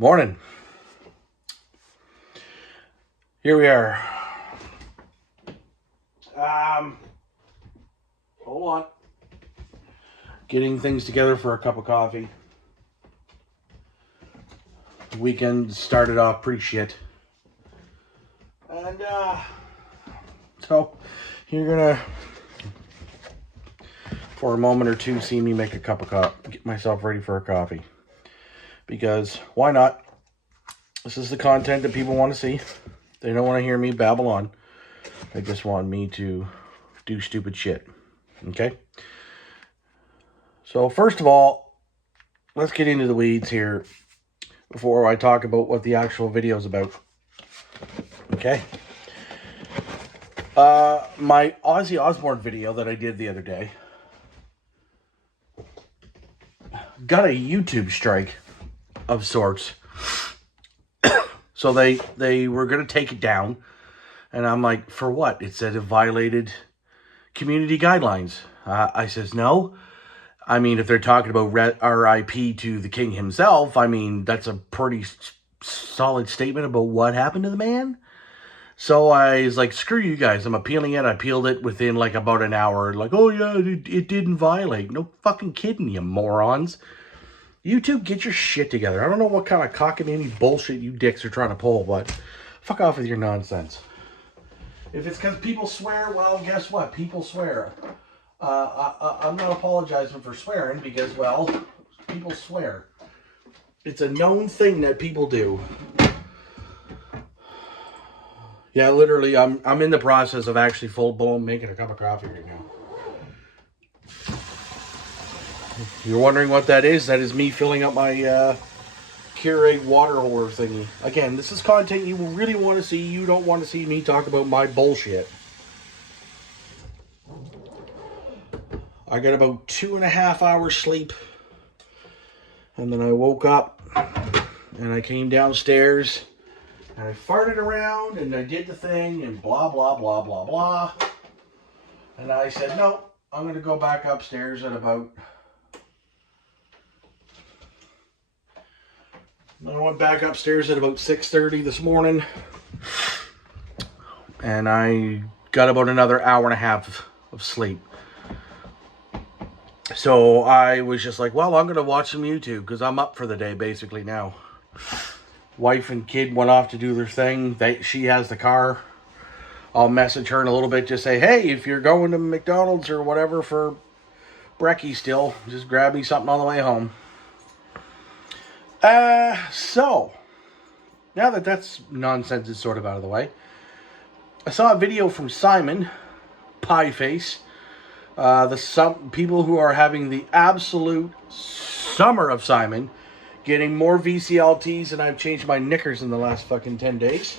Morning. Here we are. Hold on. Getting things together for a cup of coffee. The weekend started off pretty shit. And, so you're gonna, for a moment or two, see me make a cup of coffee, get myself ready for a coffee. Because, why not? This is the content that people want to see. They don't want to hear me babble on. They just want me to do stupid shit. Okay? So, first of all, let's get into the weeds here before I talk about what the actual video is about. Okay? My Ozzy Osbourne video that I did the other day got a YouTube strike of sorts. So they were going to take it down. And I'm like, for what? It said it violated community guidelines. I says, no. I mean, if they're talking about RIP to the king himself, I mean, that's a pretty solid statement about what happened to the man. So I was like, screw you guys. I'm appealing it. I appealed it within like about an hour. Like, oh yeah, it didn't violate. No fucking kidding, you morons. YouTube, get your shit together. I don't know what kind of cockamamie bullshit you dicks are trying to pull, but fuck off with your nonsense. If it's because people swear, well, guess what? People swear. I'm not apologizing for swearing because, well, people swear. It's a known thing that people do. Yeah, literally, I'm in the process of actually full-blown making a cup of coffee right now. You're wondering what that is? That is me filling up my Keurig water holder thingy. Again, this is content you really want to see. You don't want to see me talk about my bullshit. I got about 2.5 hours sleep. And then I woke up and I came downstairs and I farted around and I did the thing and blah, blah, blah, blah, blah. And I said, no, I'm going to go back upstairs at about... I went back upstairs at about 6:30 this morning. And I got about another hour and a half of sleep. So I was just like, well, I'm going to watch some YouTube because I'm up for the day basically now. Wife and kid went off to do their thing. She has the car. I'll message her in a little bit. Just say, hey, if you're going to McDonald's or whatever for brekkie still, just grab me something on the way home. So, now that that's nonsense is sort of out of the way, I saw a video from Simon, Pieface, some people who are having the absolute summer of Simon, getting more VCLTs than I've changed my knickers in the last fucking 10 days.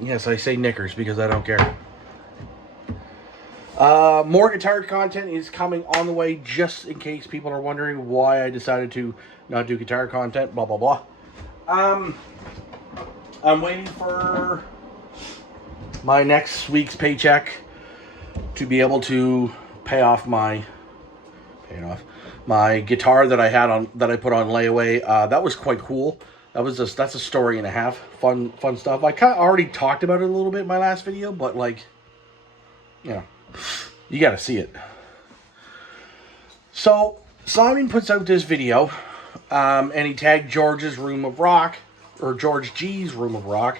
Yes, I say knickers because I don't care. More guitar content is coming on the way, just in case people are wondering why I decided to not do guitar content, blah, blah, blah. I'm waiting for my next week's paycheck to be able to pay off my guitar that I put on layaway. That was quite cool. That's a story and a half. Fun stuff. I kind of already talked about it a little bit in my last video, but like, you know, you got to see it. So Simon puts out this video, and he tagged George's Room of Rock, or George G's Room of Rock,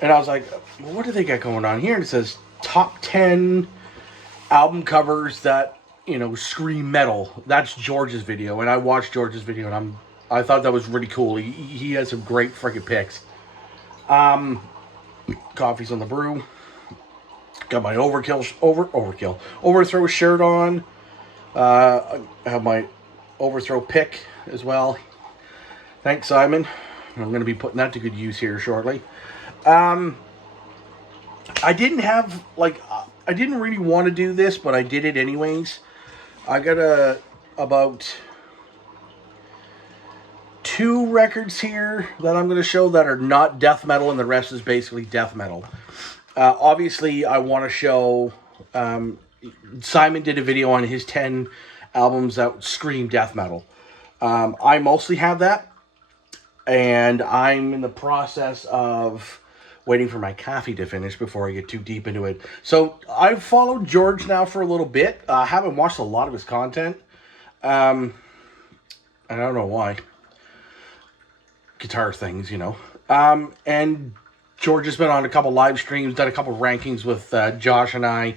and I was like, well, what do they got going on here? And it says top 10 album covers that, you know, scream metal. That's George's video, and I watched George's video, and I thought that was really cool. He has some great freaking picks. Coffee's on the brew. Got my overthrow shirt on. I have my overthrow pick as well. Thanks, Simon. I'm going to be putting that to good use here shortly. I didn't really want to do this, but I did it anyways. I got about 2 records here that I'm going to show that are not death metal, and the rest is basically death metal. Obviously, I want to show... Simon did a video on his 10 albums that scream death metal. I mostly have that. And I'm in the process of waiting for my coffee to finish before I get too deep into it. So I've followed George now for a little bit. I haven't watched a lot of his content. I don't know why. Guitar things, you know. And George has been on a couple live streams, done a couple rankings with Josh and I,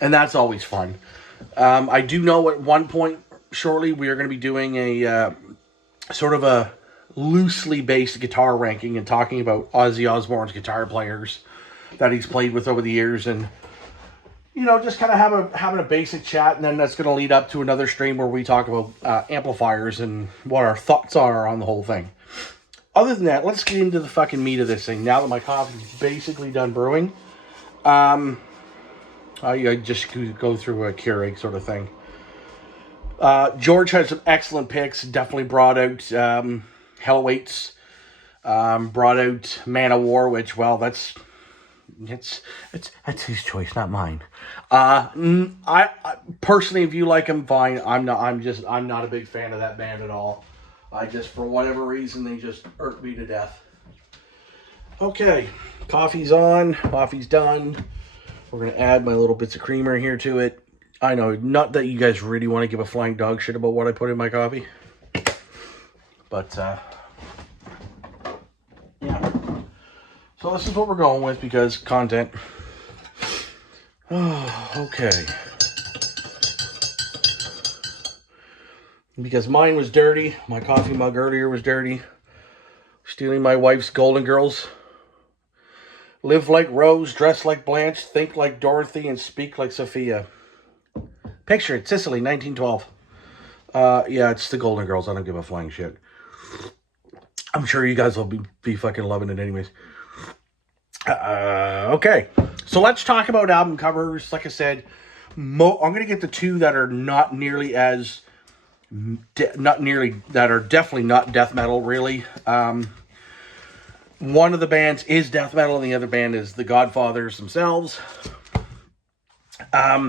and that's always fun. I do know at one point shortly we are going to be doing a sort of a loosely based guitar ranking and talking about Ozzy Osbourne's guitar players that he's played with over the years, and you know, just kind of having a basic chat, and then that's going to lead up to another stream where we talk about amplifiers and what our thoughts are on the whole thing. Other than that, let's get into the fucking meat of this thing. Now that my coffee's basically done brewing, I just go through a Keurig sort of thing. George had some excellent picks. Definitely brought out Hellweights. Brought out Man of War, which, well, that's his choice, not mine. I personally, if you like him, fine. I'm not a big fan of that band at all. I just, for whatever reason, they just irk me to death. Okay, coffee's on, coffee's done. We're gonna add my little bits of creamer here to it. I know, not that you guys really want to give a flying dog shit about what I put in my coffee, but yeah. So this is what we're going with because content. Oh, okay. Because mine was dirty. My coffee mug earlier was dirty. Stealing my wife's Golden Girls. Live like Rose, dress like Blanche, think like Dorothy, and speak like Sophia. Picture it, Sicily, 1912. Yeah, it's the Golden Girls. I don't give a flying shit. I'm sure you guys will be fucking loving it anyways. Okay, so let's talk about album covers. Like I said, I'm going to get the two that are not nearly as... that are definitely not death metal, really. One of the bands is death metal, and the other band is the Godfathers themselves. I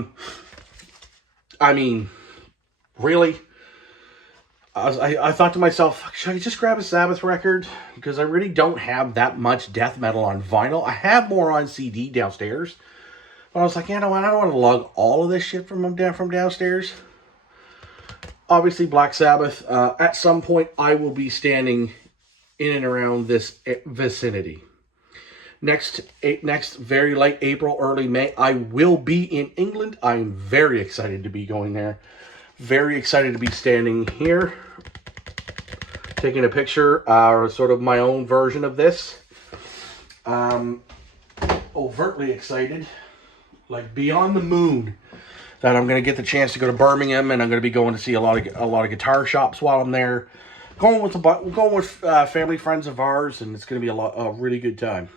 mean, really? I thought to myself, should I just grab a Sabbath record? Because I really don't have that much death metal on vinyl. I have more on CD downstairs. But I was like, you know what? I don't want to lug all of this shit from downstairs. Obviously, Black Sabbath. At some point, I will be standing in and around this vicinity. Next, very late April, early May, I will be in England. I'm very excited to be going there. Very excited to be standing here, taking a picture, sort of my own version of this. Overtly excited, like beyond the moon, that I'm going to get the chance to go to Birmingham, and I'm going to be going to see a lot of guitar shops while I'm there. Going with family friends of ours, and it's going to be a really good time.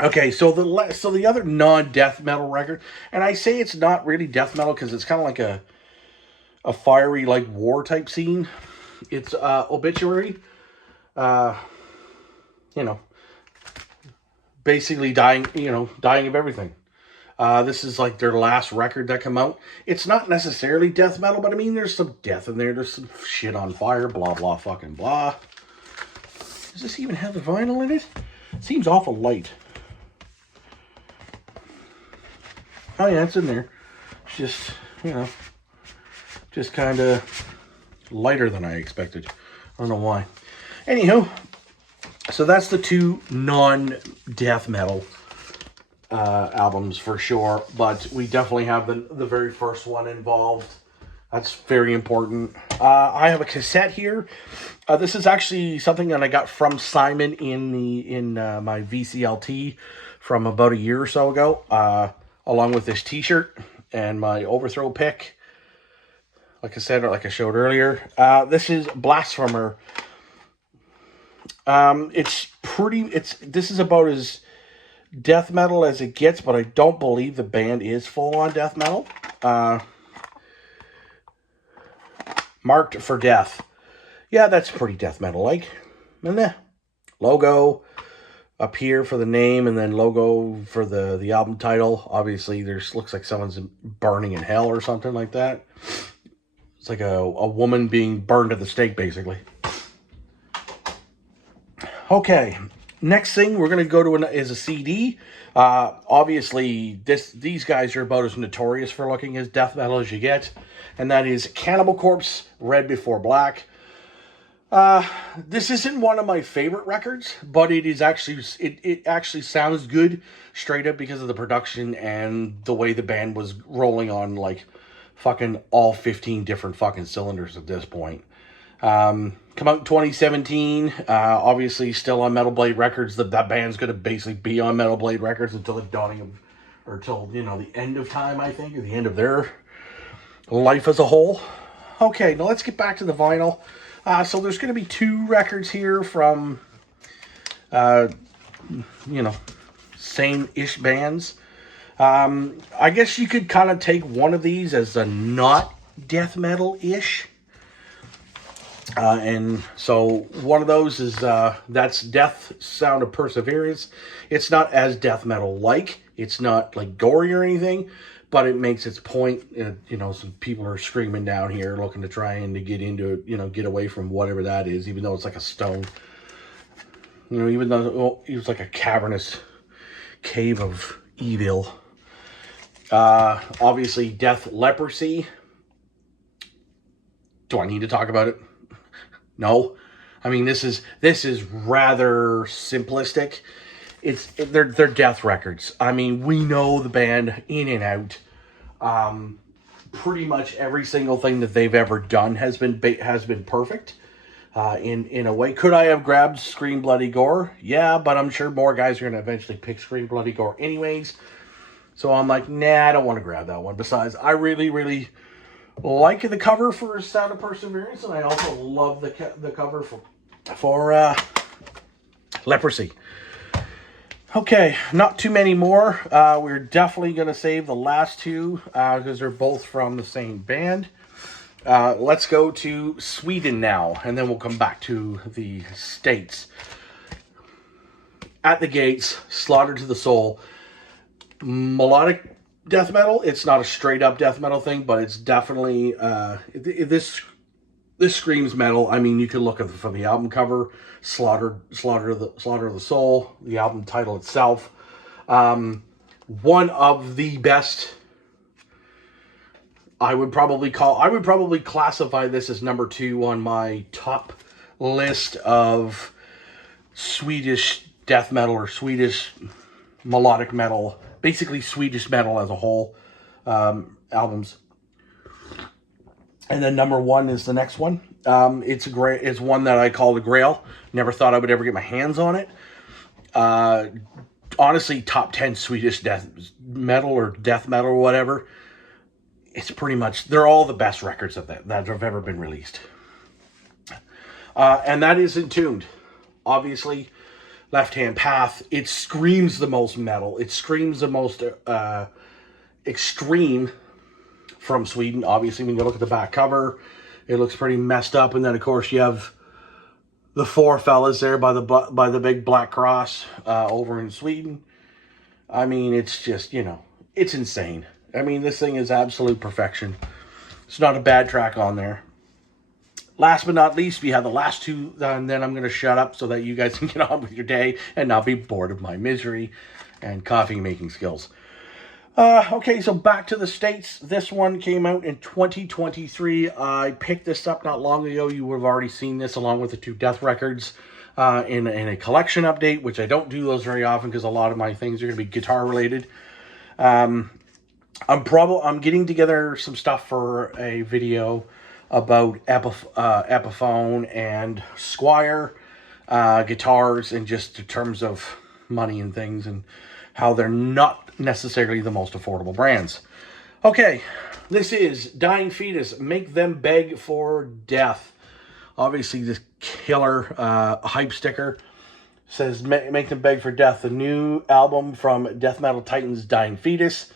Okay, so the other non-death metal record, and I say it's not really death metal because it's kind of like a fiery, like, war type scene. It's Obituary. Basically dying of everything. This is like their last record that came out. It's not necessarily death metal, but I mean, there's some death in there. There's some shit on fire, blah, blah, fucking blah. Does this even have the vinyl in it? It seems awful light. Oh yeah, it's in there. It's just, just kind of lighter than I expected. I don't know why. Anywho, so that's the two non-death metal albums for sure, but we definitely have the very first one involved. That's very important. I have a cassette here. This is actually something that I got from Simon in my VCLT from about a year or so ago, along with this t-shirt and my Overthrow pick. Like I said, or like I showed earlier, this is Blasphemer. This is about as death metal as it gets, but I don't believe the band is full-on death metal. Marked for Death. Yeah, that's pretty death metal-like. And the logo up here for the name, and then logo for the album title. Obviously, looks like someone's burning in hell or something like that. It's like a woman being burned at the stake, basically. Okay, next thing we're going to go to is a CD. Obviously, these guys are about as notorious for looking as death metal as you get, and that is Cannibal Corpse, Red Before Black. This isn't one of my favorite records, but it is actually it actually sounds good straight up because of the production and the way the band was rolling on like fucking all 15 different fucking cylinders at this point. Come out in 2017. Obviously, still on Metal Blade Records. That band's gonna basically be on Metal Blade Records until the dawning of, or until the end of time, I think, or the end of their life as a whole. Okay, now let's get back to the vinyl. So there's going to be 2 records here from, same-ish bands. I guess you could kind of take one of these as a not death metal-ish. And so one of those is, that's Death Sound of Perseverance. It's not as death metal-like. It's not, like, gory or anything. But it makes its point. Some people are screaming down here looking to try and to get into it, get away from whatever that is, even though it's like a stone. Even though it was like a cavernous cave of evil. Obviously, Death Leprosy. Do I need to talk about it? No. I mean, this is rather simplistic. They're death records. I mean, we know the band in and out. Pretty much every single thing that they've ever done has been perfect. In a way, could I have grabbed Scream Bloody Gore? Yeah, but I'm sure more guys are going to eventually pick Scream Bloody Gore anyways. So I'm like, nah, I don't want to grab that one. Besides, I really, really like the cover for Sound of Perseverance, and I also love the cover for Leprosy. Okay, not too many more. We're definitely going to save the last 2 because they're both from the same band. Let's go to Sweden now, and then we'll come back to the States. At the Gates, Slaughter to the Soul. Melodic death metal. It's not a straight up death metal thing, but it's definitely this screams metal. I mean, you could look at from the album cover, Slaughter of the Soul, the album title itself. One of the best. I would probably classify this as number 2 on my top list of Swedish death metal or Swedish melodic metal, basically Swedish metal as a whole, albums. And then number 1 is the next one. It's one that I call the Grail. Never thought I would ever get my hands on it. Honestly, top 10 Swedish death metal or death metal or whatever. It's pretty much, they're all the best records of that have ever been released. And that is Entombed. Obviously, Left Hand Path, it screams the most metal. It screams the most extreme from Sweden. Obviously, when you look at the back cover, it looks pretty messed up. And then, of course, you have the 4 fellas there by the big black cross over in Sweden. I mean, it's just, it's insane. I mean, this thing is absolute perfection. It's not a bad track on there. Last but not least, we have the last 2, and then I'm going to shut up so that you guys can get on with your day and not be bored of my misery and coffee making skills. Okay, so back to the States. This one came out in 2023. I picked this up not long ago. You would have already seen this along with the 2 death records in a collection update, which I don't do those very often because a lot of my things are going to be guitar related. I'm getting together some stuff for a video about Epiphone and Squire guitars, and just in terms of money and things and how they're not necessarily the most affordable brands. Okay, this is Dying Fetus, Make Them Beg for Death. Obviously, this killer hype sticker says Make Them Beg for Death, the new album from Death Metal Titans Dying Fetus.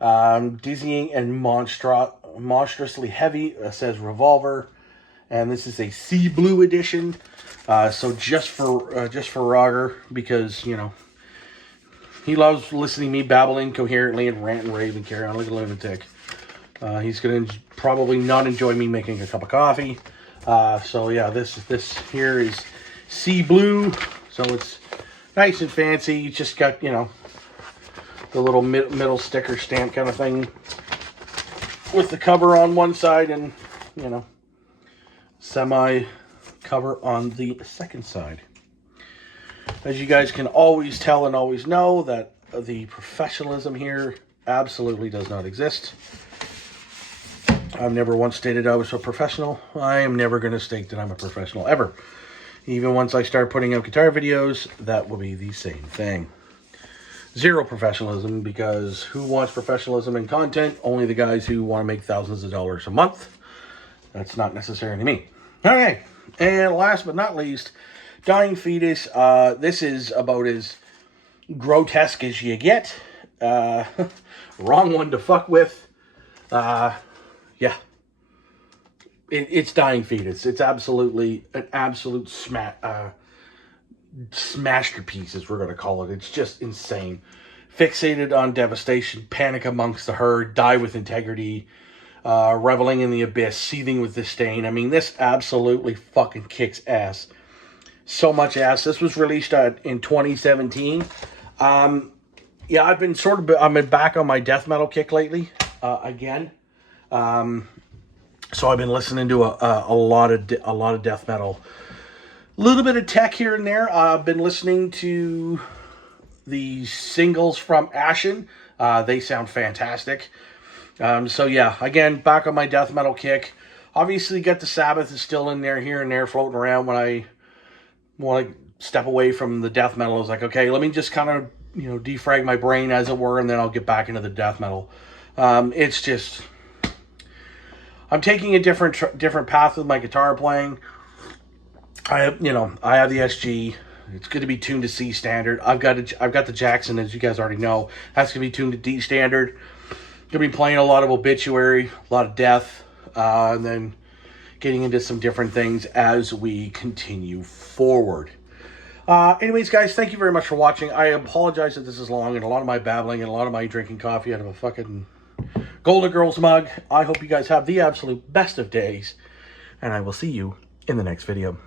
Dizzying and monstrously heavy, says Revolver, and this is a sea blue edition. So just for Roger, because he loves listening to me babbling coherently and rant and rave and carry on like a lunatic. He's gonna probably not enjoy me making a cup of coffee. So yeah, this here is sea blue. So it's nice and fancy. You just got, you know, the little middle sticker stamp kind of thing with the cover on one side and, you know, semi cover on the second side. As you guys can always tell and always know, that the professionalism here absolutely does not exist. I've never once stated I was a professional. I am never going to state that I'm a professional ever. Even once I start putting out guitar videos, that will be the same thing. Zero professionalism, because who wants professionalism in content? Only the guys who want to make thousands of dollars a month. That's not necessarily me. Okay, and last but not least, Dying Fetus. This is about as grotesque as you get. Wrong one to fuck with. Yeah. It's Dying Fetus. It's absolutely an absolute masterpiece, as we're going to call it. It's just insane. Fixated on devastation, panic amongst the herd, die with integrity, reveling in the abyss, seething with disdain. I mean, this absolutely fucking kicks ass. So much ass. This was released in 2017. Yeah, I've been back on my death metal kick lately, again. So I've been listening to a lot of death metal, a little bit of tech here and there. I've been listening to the singles from Ashen. They sound fantastic. So yeah, again, back on my death metal kick. Obviously, Get the Sabbath is still in there, here and there, floating around. When I want to step away from the death metal, I was like, okay, let me just kind of, you know, defrag my brain, as it were, and then I'll get back into the death metal. It's just, I'm taking a different path with my guitar playing. I have the SG. It's going to be tuned to C standard. I've got the Jackson, as you guys already know. That's going to be tuned to D standard. Going to be playing a lot of Obituary, a lot of death, and then getting into some different things as we continue forward. Anyways, guys, thank you very much for watching. I apologize that this is long, and a lot of my babbling and a lot of my drinking coffee out of a fucking Golden Girls mug. I hope you guys have the absolute best of days, and I will see you in the next video.